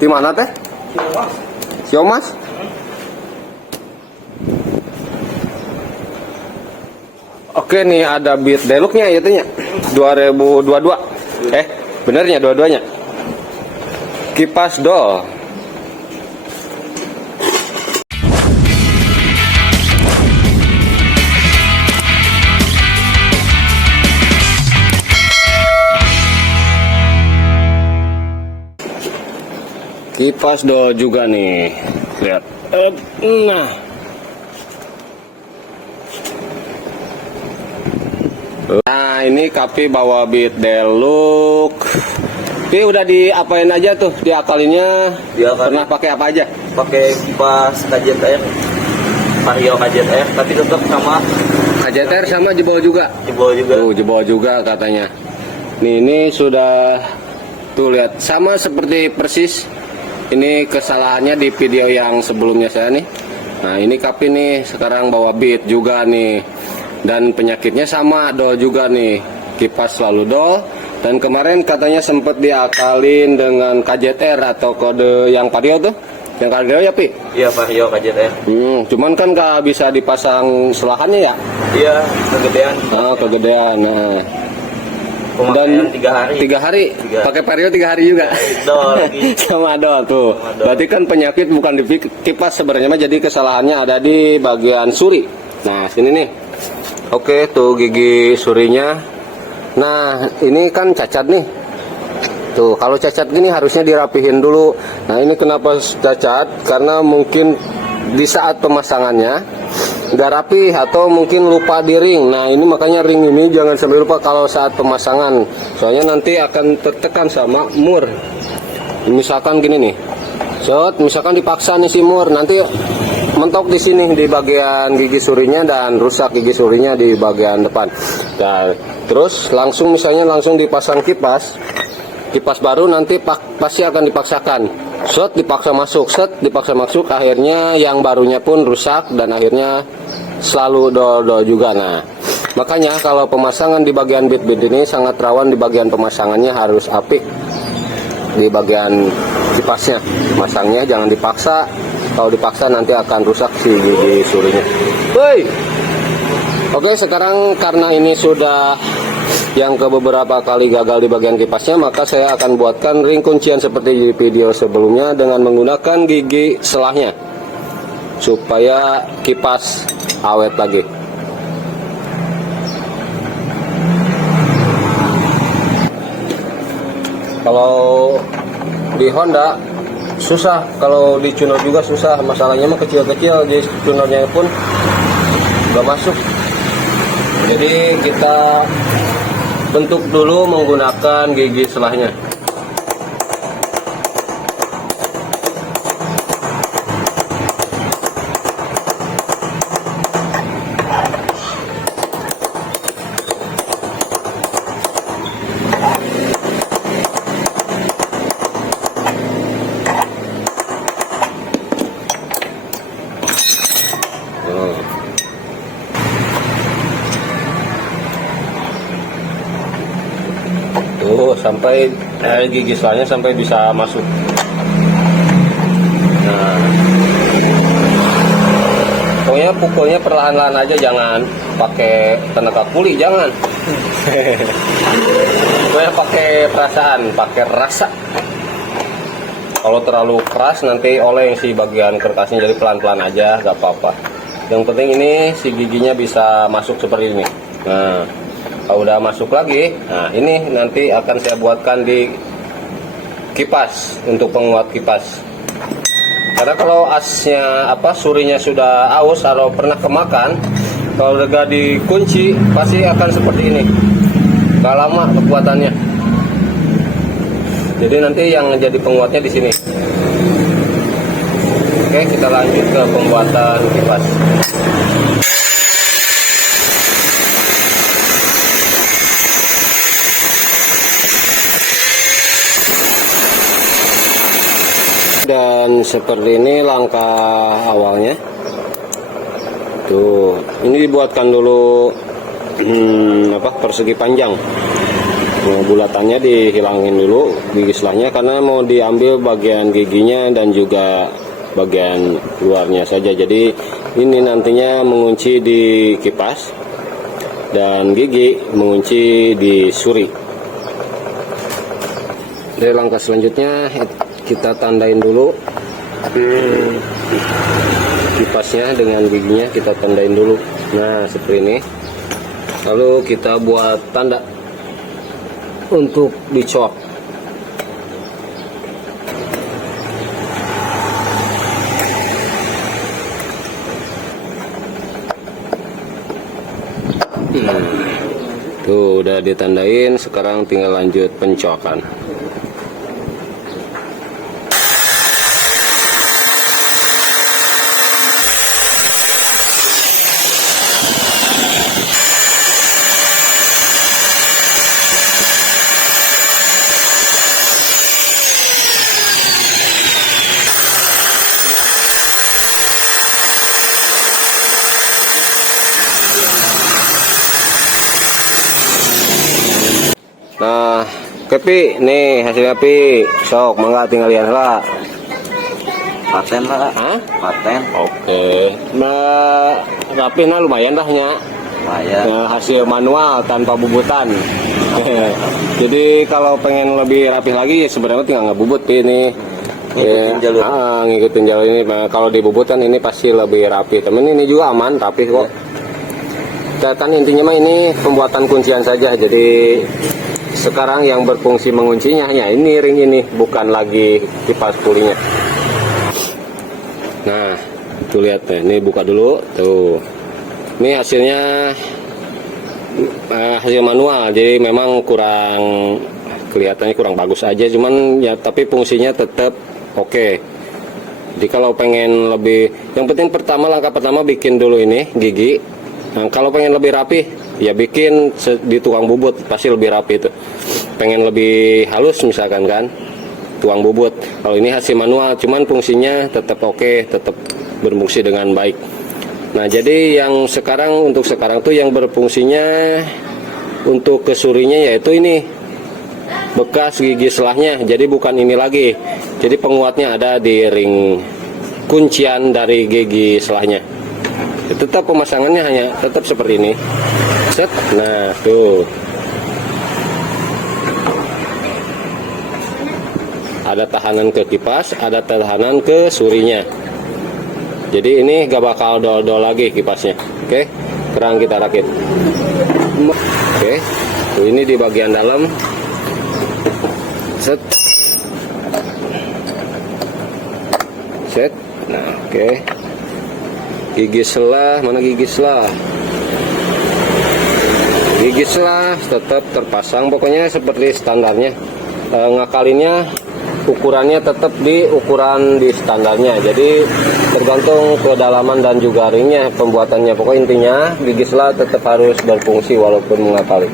Di mana teh? Siomas. Oke nih ada Beat Deluxe-nya ya tehnya. 2022. Benernya dua-duanya. Kipas Doll. Kipas Doll juga nih. Lihat. Nah. Nah, ini Kapi bawa Beat Deluxe. Ini udah diapain aja tuh? Diakalinnya? Pernah pakai apa aja? Pakai kipas KZR, Vario KZR, tapi tetap sama KZR sama jebol juga. jebol juga. Tuh, jebol juga katanya. Ini sudah tuh lihat sama seperti persis. Ini kesalahannya di video yang sebelumnya saya nih. Nah, ini Kapi nih sekarang bawa Beat juga nih. Dan penyakitnya sama Doll juga nih. Kipas selalu Doll. Dan kemarin katanya sempat diakalin dengan KZR atau kode yang Vario tuh. Yang Vario ya, Pi? Iya, Vario KZR. Cuman kan gak bisa dipasang selahannya ya? Iya, kegedean. Oh, kegedean. Nah. Pemakaian 3 hari. 3 hari. Pakai Vario 3 hari juga. Doll lagi. Sama Doll tuh. Sama Doll. Berarti kan penyakit bukan di kipas sebenarnya mah, jadi kesalahannya ada di bagian suri. Nah, sini nih. Oke, tuh gigi surinya. Nah, ini kan cacat nih. Tuh, kalau cacat gini harusnya dirapihin dulu. Nah, ini kenapa cacat? Karena mungkin di saat pemasangannya nggak rapi atau mungkin lupa di ring. Nah, ini makanya ring ini jangan sampai lupa kalau saat pemasangan. Soalnya nanti akan tertekan sama mur. Misalkan gini nih. Misalkan dipaksa nih si mur, nanti mentok di sini di bagian gigi surinya dan rusak gigi surinya di bagian depan. Dan terus langsung langsung dipasang kipas baru nanti pasti akan dipaksakan. Dipaksa masuk, akhirnya yang barunya pun rusak dan akhirnya selalu Doll juga. Nah, makanya kalau pemasangan di bagian beat ini sangat rawan, di bagian pemasangannya harus apik. Di bagian kipasnya masangnya jangan dipaksa. Kalau dipaksa nanti akan rusak si gigi surinya. Oke, sekarang karena ini sudah yang ke beberapa kali gagal di bagian kipasnya, maka saya akan buatkan ring kuncian seperti di video sebelumnya dengan menggunakan gigi selahnya supaya kipas awet lagi. Kalau di Honda susah, kalau di tuner juga susah. Masalahnya mah kecil-kecil, di tunernya pun nggak masuk. Jadi kita bentuk dulu menggunakan gigi selahnya. Tuh sampai gigi selahnya sampai bisa masuk. Nah, pokoknya pukulnya perlahan-lahan aja, jangan pakai tenaga kuli, jangan. Pokoknya pakai perasaan, pakai rasa. Kalau terlalu keras nanti oleng si bagian kertasnya, jadi pelan-pelan aja, gak apa-apa. Yang penting ini si giginya bisa masuk seperti ini. Nah, kalau udah masuk lagi, nah ini nanti akan saya buatkan di kipas untuk penguat kipas. Karena kalau asnya surinya sudah aus atau pernah kemakan, kalau udah dikunci pasti akan seperti ini. Gak lama kekuatannya. Jadi nanti yang jadi penguatnya di sini. Oke, kita lanjut ke pembuatan kipas. Dan seperti ini langkah awalnya. Tuh, ini dibuatkan dulu persegi panjang. Nah, bulatannya dihilangin dulu gigi selahnya karena mau diambil bagian giginya dan juga bagian luarnya saja. Jadi ini nantinya mengunci di kipas dan gigi mengunci di suri. Dari langkah selanjutnya kita tandain dulu kipasnya dengan giginya, kita tandain dulu. Nah, seperti ini. Lalu kita buat tanda untuk dicok. Tuh udah ditandain, sekarang tinggal lanjut pencokan. Nah, Kepi, nih hasilnya Pi. Sok, mangga tinggal lihat lah. Paten lah. Hah? Paten. Oke. Nah, rapi nah lumayan dah nya. Lumayan. Nah, hasil manual tanpa bubutan. Jadi kalau pengen lebih rapi lagi ya sebenarnya tinggal ngebubut Pi nih. Ngikutin jalur. Ngikutin jalur ini. Nah, kalau dibubutan ini pasti lebih rapi. Temen ini juga aman, rapi kok. Catatan intinya mah ini pembuatan kuncian saja. Jadi sekarang yang berfungsi menguncinya hanya ini ring ini, bukan lagi kipas pulingnya. Nah, tuh lihat nih, ini buka dulu, tuh. Ini hasilnya hasil manual, jadi memang kurang kelihatannya kurang bagus aja, cuman ya tapi fungsinya tetap oke. Jadi kalau pengen lebih, yang penting langkah pertama bikin dulu ini gigi. Nah, kalau pengen lebih rapi, ya bikin di tukang bubut, pasti lebih rapi itu. Pengen lebih halus misalkan kan, tuang bubut. Kalau ini hasil manual, cuman fungsinya tetap oke, tetap berfungsi dengan baik. Nah, jadi yang untuk sekarang tuh yang berfungsinya untuk kesurinya yaitu ini bekas gigi selahnya. Jadi bukan ini lagi. Jadi penguatnya ada di ring kuncian dari gigi selahnya. Tetap pemasangannya hanya tetap seperti ini. Set. Nah, tuh. Ada tahanan ke kipas, ada tahanan ke surinya. Jadi ini gak bakal dol-dol lagi kipasnya. Oke. Sekarang kita rakit. Oke. Tuh, ini di bagian dalam. Set. Set. Nah, oke. Gigi selah, mana gigi selah? Gigi selah tetap terpasang, pokoknya seperti standarnya. Ngakalinnya ukurannya tetap di ukuran di standarnya, jadi tergantung kedalaman dan juga ringnya pembuatannya. Pokoknya intinya gigi selah tetap harus berfungsi walaupun mengakali.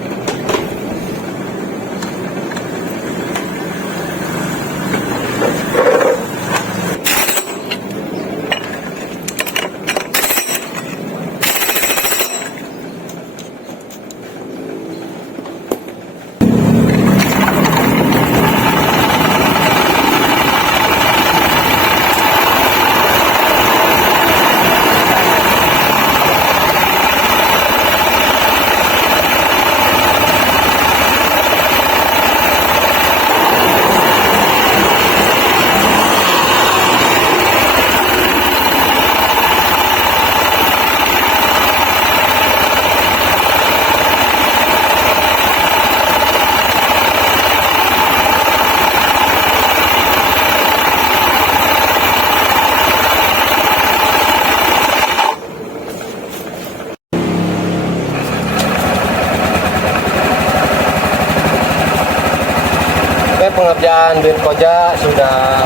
Pengerjaan bin koja sudah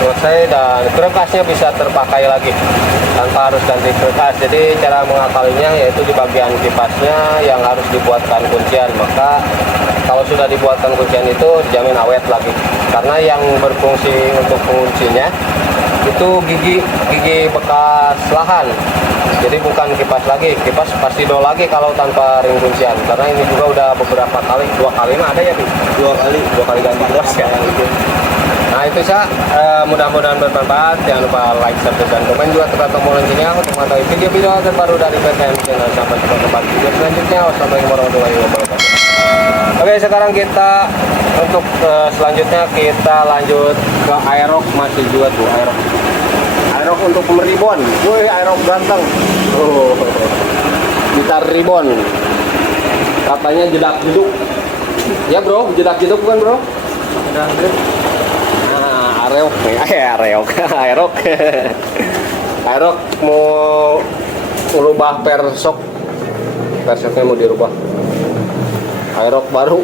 selesai dan krekasnya bisa terpakai lagi tanpa harus ganti krekas. Jadi cara mengakalinya yaitu di bagian kipasnya yang harus dibuatkan kuncian. Maka kalau sudah dibuatkan kuncian itu dijamin awet lagi, karena yang berfungsi untuk penguncinya itu gigi bekas lahan. Jadi bukan kipas lagi, kipas pasti do lagi kalau tanpa ring kuncian. Karena ini juga udah beberapa kali, 2 kali mah ada ya, Bi? 2 kali ganti bos ya. Nah itu sih, mudah-mudahan bermanfaat. Jangan lupa like, subscribe, dan komen juga tekan tombol loncengnya untuk mengetahui video-video terbaru dari PTM Channel. Sampai jumpa di video selanjutnya. Wassalamualaikum warahmatullahi wabarakatuh. Oke, sekarang kita untuk selanjutnya kita lanjut ke Aerox, masih juga tuh Aerox. Aerox untuk pemeribon. Woi, Aerox ganteng. Oh, gitar ribon. Katanya jedak jeduk. Ya bro, jedak jeduk bukan bro? Nah, Aerox nih, Aerox, Aerox. Aerox mau merubah persoknya mau dirubah. Aerox baru.